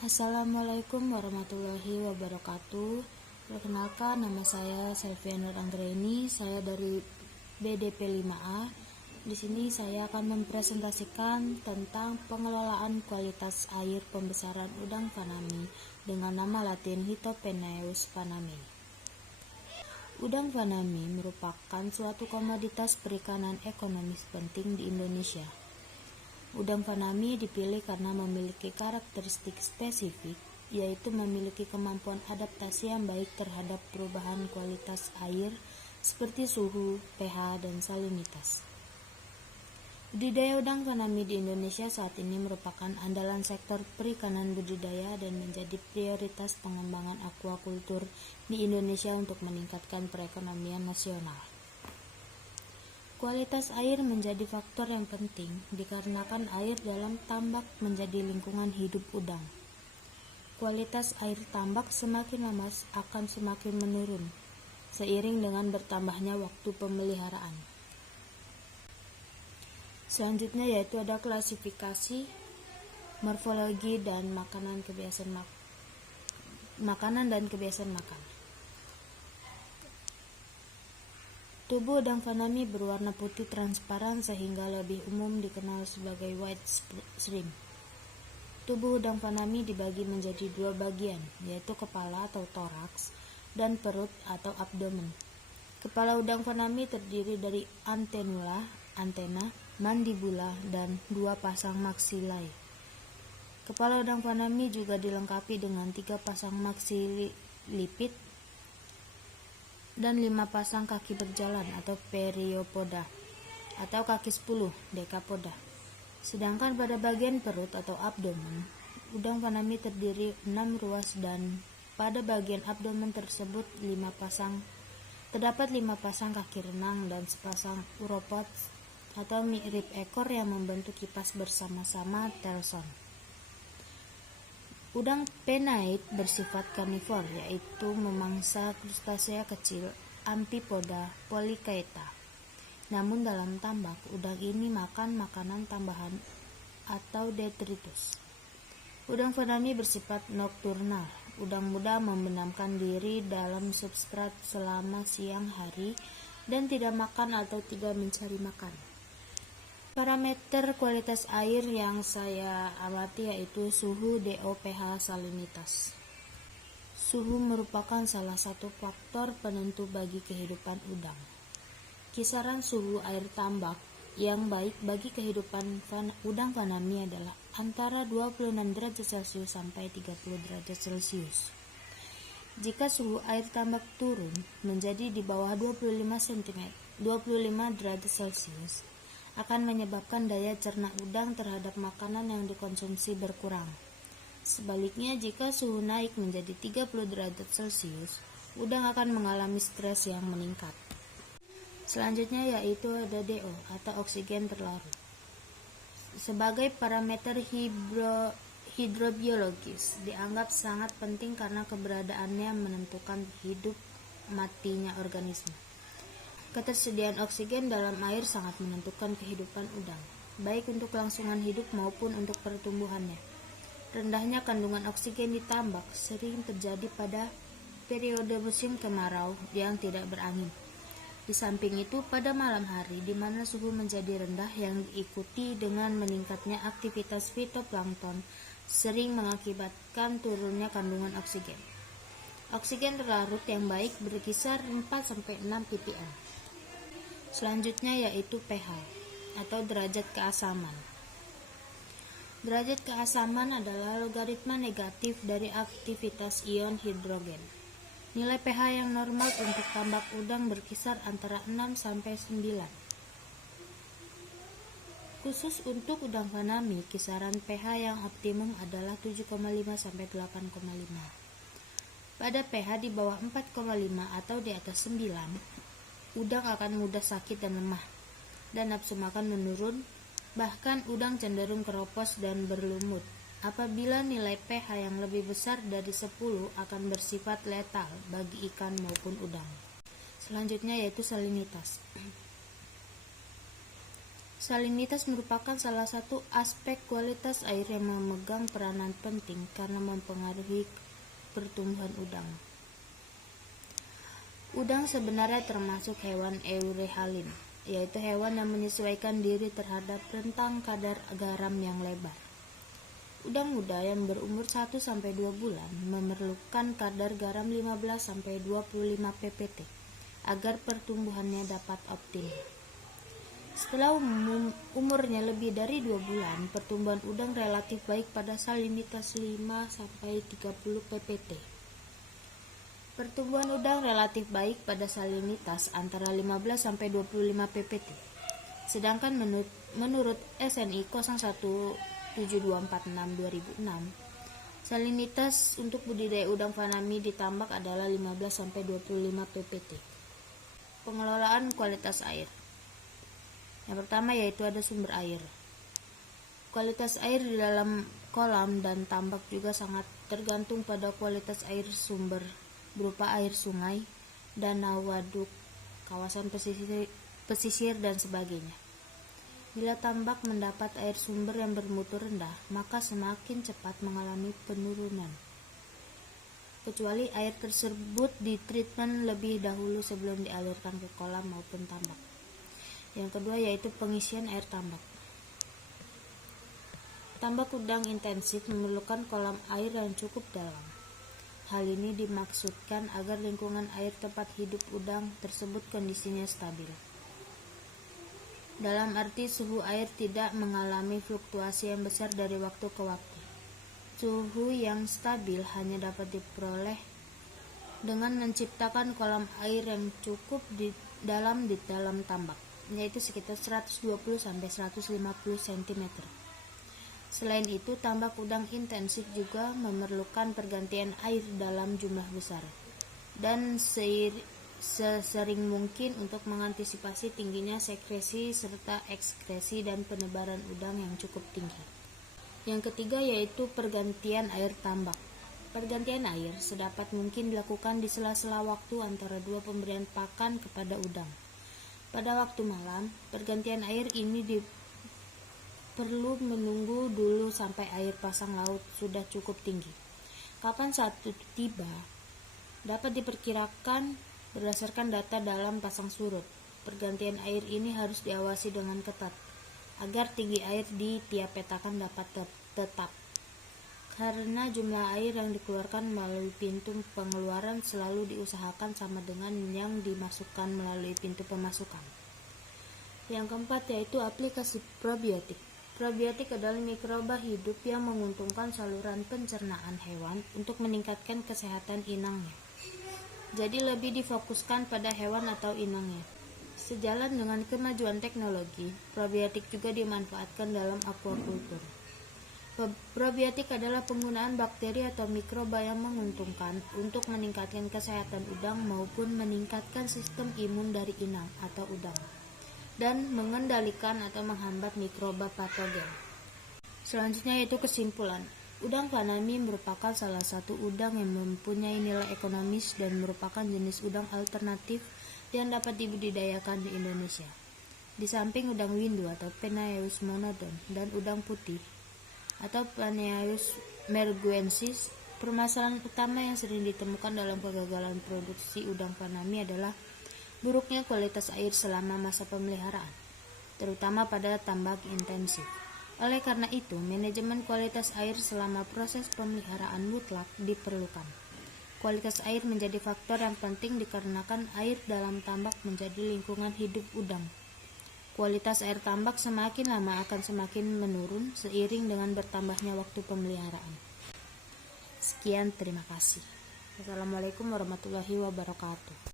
Assalamualaikum warahmatullahi wabarakatuh. Perkenalkan, nama saya Selvia Nur Anggreni. Saya dari BDP 5A. Di sini saya akan mempresentasikan tentang pengelolaan kualitas air pembesaran udang fanami dengan nama latin Hitopenaeus fanami. Udang fanami merupakan suatu komoditas perikanan ekonomis penting di Indonesia. Udang fanami dipilih karena memiliki karakteristik spesifik, yaitu memiliki kemampuan adaptasi yang baik terhadap perubahan kualitas air seperti suhu, pH, dan salinitas. Budidaya udang fanami di Indonesia saat ini merupakan andalan sektor perikanan budidaya dan menjadi prioritas pengembangan aquaculture di Indonesia untuk meningkatkan perekonomian nasional. Kualitas air menjadi faktor yang penting dikarenakan air dalam tambak menjadi lingkungan hidup udang. Kualitas air tambak semakin lama akan semakin menurun seiring dengan bertambahnya waktu pemeliharaan. Selanjutnya yaitu ada klasifikasi, morfologi, dan makanan dan kebiasaan makan. Tubuh udang fanami berwarna putih transparan sehingga lebih umum dikenal sebagai white shrimp. Tubuh udang fanami dibagi menjadi dua bagian, yaitu kepala atau toraks dan perut atau abdomen. Kepala udang fanami terdiri dari antennula, antena, mandibula, dan dua pasang maksillae. Kepala udang fanami juga dilengkapi dengan 3 pasang maksilipid dan 5 pasang kaki berjalan atau periopoda atau kaki 10 dekapoda. Sedangkan pada bagian perut atau abdomen, udang fanami terdiri 6 ruas dan pada bagian abdomen tersebut terdapat 5 pasang kaki renang dan sepasang uropods atau mirip ekor yang membentuk kipas bersama-sama telson. Udang penait bersifat karnivor, yaitu memangsa krustasea kecil Amphipoda polychaeta. Namun dalam tambak, udang ini makan makanan tambahan atau detritus. Udang fanami bersifat nokturnal. Udang muda membenamkan diri dalam substrat selama siang hari dan tidak makan atau tidak mencari makan. Parameter kualitas air yang saya amati yaitu suhu, DO, pH, salinitas. Suhu merupakan salah satu faktor penentu bagi kehidupan udang. Kisaran suhu air tambak yang baik bagi kehidupan udang fanami adalah antara 26 derajat Celcius sampai 30 derajat Celcius. Jika suhu air tambak turun menjadi di bawah 25 derajat Celcius, akan menyebabkan daya cerna udang terhadap makanan yang dikonsumsi berkurang. Sebaliknya, jika suhu naik menjadi 30 derajat Celcius, udang akan mengalami stres yang meningkat. Selanjutnya yaitu ada DO atau oksigen terlarut. Sebagai parameter hidrobiologis, dianggap sangat penting karena keberadaannya menentukan hidup matinya organisme. Ketersediaan oksigen dalam air sangat menentukan kehidupan udang, baik untuk kelangsungan hidup maupun untuk pertumbuhannya. Rendahnya kandungan oksigen di tambak sering terjadi pada periode musim kemarau yang tidak berangin. Di samping itu, pada malam hari di mana suhu menjadi rendah yang diikuti dengan meningkatnya aktivitas fitoplankton sering mengakibatkan turunnya kandungan oksigen. Oksigen terlarut yang baik berkisar 4-6 ppm. Selanjutnya yaitu pH atau derajat keasaman. Derajat keasaman adalah logaritma negatif dari aktivitas ion hidrogen. Nilai pH yang normal untuk tambak udang berkisar antara 6-9. Khusus untuk udang fanami, kisaran pH yang optimum adalah 7,5-8,5. Pada pH di bawah 4,5 atau di atas 9, udang akan mudah sakit dan lemah, dan nafsu makan menurun, bahkan udang cenderung keropos dan berlumut. Apabila nilai pH yang lebih besar dari 10 akan bersifat letal bagi ikan maupun udang. Selanjutnya yaitu salinitas. Salinitas merupakan salah satu aspek kualitas air yang memegang peranan penting karena mempengaruhi pertumbuhan udang. Udang sebenarnya termasuk hewan euryhalin, yaitu hewan yang menyesuaikan diri terhadap rentang kadar garam yang lebar. Udang muda yang berumur 1-2 bulan memerlukan kadar garam 15-25 ppt agar pertumbuhannya dapat optimal. Setelah umurnya lebih dari 2 bulan, pertumbuhan udang relatif baik pada salinitas 5-30 ppt. Pertumbuhan udang relatif baik pada salinitas antara 15-25 ppt. Sedangkan menurut SNI 017246/2006, salinitas untuk budidaya udang fanami di tambak adalah 15-25 ppt. Pengelolaan kualitas air. Yang pertama yaitu ada sumber air. Kualitas air di dalam kolam dan tambak juga sangat tergantung pada kualitas air sumber berupa air sungai, danau, waduk, kawasan pesisir dan sebagainya. Bila tambak mendapat air sumber yang bermutu rendah, maka semakin cepat mengalami penurunan. Kecuali air tersebut ditreatment lebih dahulu sebelum dialirkan ke kolam maupun tambak. Yang kedua yaitu pengisian air tambak. Tambak udang intensif memerlukan kolam air yang cukup dalam. Hal ini dimaksudkan agar lingkungan air tempat hidup udang tersebut kondisinya stabil. Dalam arti suhu air tidak mengalami fluktuasi yang besar dari waktu ke waktu. Suhu yang stabil hanya dapat diperoleh dengan menciptakan kolam air yang cukup di dalam tambak, yaitu sekitar 120-150 cm. Selain itu, tambak udang intensif juga memerlukan pergantian air dalam jumlah besar dan sesering mungkin untuk mengantisipasi tingginya sekresi serta ekskresi dan penebaran udang yang cukup tinggi. Yang ketiga yaitu pergantian air tambak. Pergantian air sedapat mungkin dilakukan di sela-sela waktu antara dua pemberian pakan kepada udang. Pada waktu malam, pergantian air ini perlu menunggu dulu sampai air pasang laut sudah cukup tinggi. Kapan saat itu tiba, dapat diperkirakan berdasarkan data dalam pasang surut. Pergantian air ini harus diawasi dengan ketat, agar tinggi air di tiap petakan dapat tetap. Karena jumlah air yang dikeluarkan melalui pintu pengeluaran selalu diusahakan sama dengan yang dimasukkan melalui pintu pemasukan. Yang keempat yaitu aplikasi probiotik. Probiotik adalah mikroba hidup yang menguntungkan saluran pencernaan hewan untuk meningkatkan kesehatan inangnya. Jadi lebih difokuskan pada hewan atau inangnya. Sejalan dengan kemajuan teknologi, probiotik juga dimanfaatkan dalam aquaculture. Probiotik adalah penggunaan bakteri atau mikroba yang menguntungkan untuk meningkatkan kesehatan udang maupun meningkatkan sistem imun dari inang atau udang dan mengendalikan atau menghambat mikroba patogen. Selanjutnya yaitu kesimpulan. Udang fanami merupakan salah satu udang yang mempunyai nilai ekonomis dan merupakan jenis udang alternatif yang dapat dibudidayakan di Indonesia. Di samping udang windu atau Penaeus monodon dan udang putih atau Penaeus merguensis, permasalahan utama yang sering ditemukan dalam kegagalan produksi udang fanami adalah buruknya kualitas air selama masa pemeliharaan, terutama pada tambak intensif. Oleh karena itu, manajemen kualitas air selama proses pemeliharaan mutlak diperlukan. Kualitas air menjadi faktor yang penting dikarenakan air dalam tambak menjadi lingkungan hidup udang. Kualitas air tambak semakin lama akan semakin menurun seiring dengan bertambahnya waktu pemeliharaan. Sekian, terima kasih. Wassalamualaikum warahmatullahi wabarakatuh.